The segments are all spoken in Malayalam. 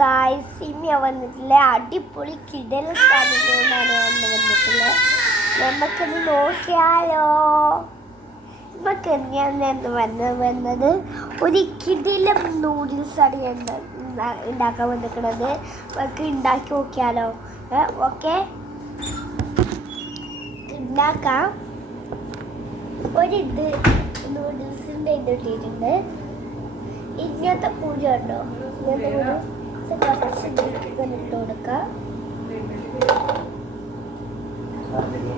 ഗായ്സ് സിമിയ വന്നിട്ടില്ല. അടിപൊളി കിടൽ സാധനങ്ങളാണ് വന്നിട്ടുള്ളത്. നമുക്കിത് നോക്കിയാലോ. നമുക്ക് ഞാൻ വന്നത് ഒരു കിടിലം നൂഡിൽസാണ് ഞാൻ ഉണ്ടാക്കാൻ വന്നിരിക്കുന്നത്. നമുക്ക് ഉണ്ടാക്കി നോക്കിയാലോ. ഓക്കെ, ഉണ്ടാക്കാം. ഒരിത് നൂഡിൽസിൻ്റെ ഇത് ഇട്ടിട്ടുണ്ട്. ഇങ്ങനത്തെ പൂജ ഉണ്ടോ? ഇങ്ങനത്തെ പൂജ കുറച്ച് ഇട്ട് കൊടുക്കാം.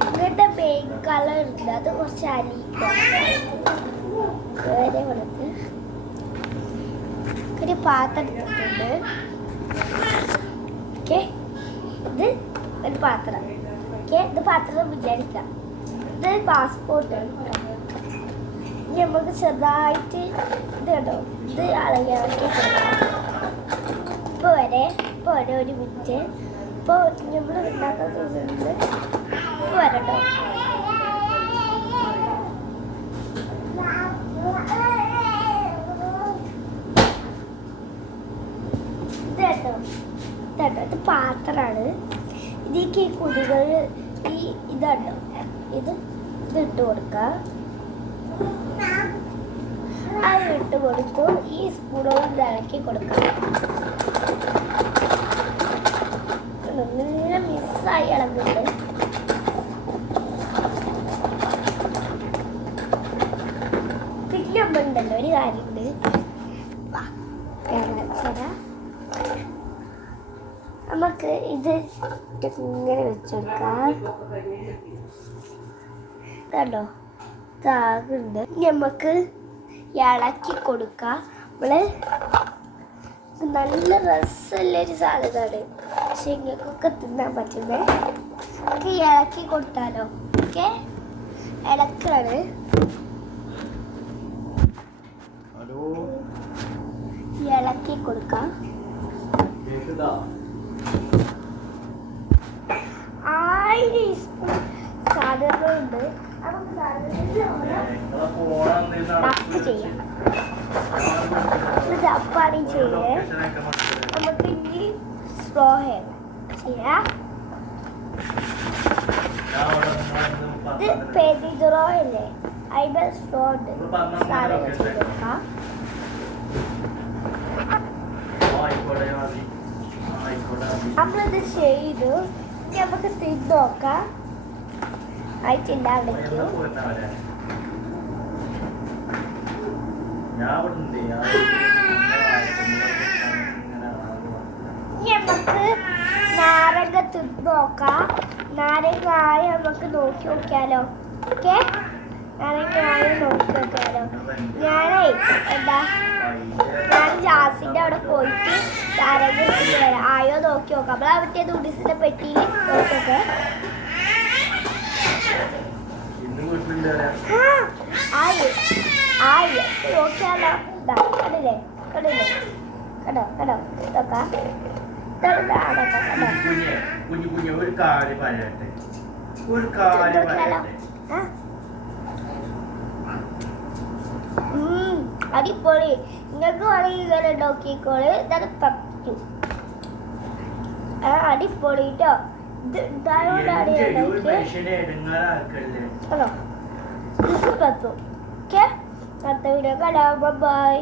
ഇങ്ങനത്തെ പെയിന്റ് കളർ ഉണ്ട്, അത് കുറച്ച് അരിയിക്കാം. കൊടുത്ത് ഒരു പാത്രം എടുത്തിട്ടുണ്ട്. ഓക്കെ, ഇത് ഒരു പാത്രം. ഓക്കെ, ഇത് പാത്രം വിചാരിക്കാം. ഇത് പാസ്പോർട്ട്. നമുക്ക് ചെറുതായിട്ട് ഇത് കേട്ടോ, ഇത് ഇളക്കി കൊടുക്കാം. ഇപ്പോൾ വരെ ഒരു മിനിറ്റ്. ഇപ്പോൾ നമ്മൾ ഉണ്ടാക്കുന്നത് ഇപ്പോൾ വരട്ടോ. ഇത് കേട്ടോ, ഇത് പാത്രമാണ്. ഇതിലേക്ക് ഈ കുടികൾ ഇതുണ്ടോ, ഇതിട്ട് കൊടുക്കാം. അത് ഇട്ട് കൊടുത്തു. ഈ സ്പൂണോട് ഇളക്കി കൊടുക്കാം. നല്ല മിസ്സായി ഇളകുന്നുണ്ട്. പിന്നെ ഉണ്ടല്ലോ ഒരു കാര്യമുണ്ട്. നമുക്ക് ഇത് ഇങ്ങനെ വെച്ചുകൊടുക്കാം. കണ്ടോ, ഇതാകുന്നുണ്ട്. നമുക്ക് ഇളക്കി കൊടുക്കാം. നല്ല രസമുള്ളൊരു സാധനമാണ്. പക്ഷെ ഇങ്ങൾക്കൊക്കെ തിന്നാൻ പറ്റുന്നേ. നമുക്ക് ഇളക്കി കൊടുത്താലോ. ഓക്കെ, ഇളക്കാണ്. ഇളക്കി കൊടുക്കാം. 1000 സ്പൂൺ സാധനങ്ങളുണ്ട്. നമുക്ക് ചെയ്യാം. ജപ്പാണി ചെയ്ത് നമുക്ക് ഇനി സ്ലോ ചെയ്യാം. ഇത് പെരിജറോ അല്ലേ, അതിൻ്റെ സ്ലോ ഉണ്ട്. സാധനങ്ങൾ ചെയ്തെടുക്കാം. നമ്മളിത് ചെയ്തു. നമുക്ക് തിരിഞ്ഞ് നോക്കാം. ആയിട്ടുണ്ടാവിക്കും. നമുക്ക് നാരങ്ങ തിന്ന് നോക്കാം. നാരങ്ങായ നമുക്ക് നോക്കി നോക്കിയാലോ. ഓക്കെ, നാരങ്ങായ നോക്കി നോക്കിയാലോ. ഞാൻ ജാസിൻ്റെ അവിടെ പോയിട്ട് നാരങ്ങ വരാം. ആയോ നോക്കി നോക്കാം. നമ്മളെ മറ്റേ നൂഡിൽസിൻ്റെ പെട്ടിയിൽ നോക്കിയൊക്കെ നോക്കിയാലോ. കണ്ടില്ലേ കണ്ടില്ലേ, കണ്ടോ കണ്ടോ. നോക്കാം. അടിപൊളി. നിങ്ങൾക്ക് വേണമെങ്കിൽ ഇങ്ങനെ നോക്കിക്കോള്. ഇതാണ് പറ്റു. അടിപൊളി കേട്ടോ. ഇത് ഉണ്ടായോണ്ടാണ് പറ്റും. ഓക്കെ, അടുത്ത വീഡിയോ കാണാം. ബൈ.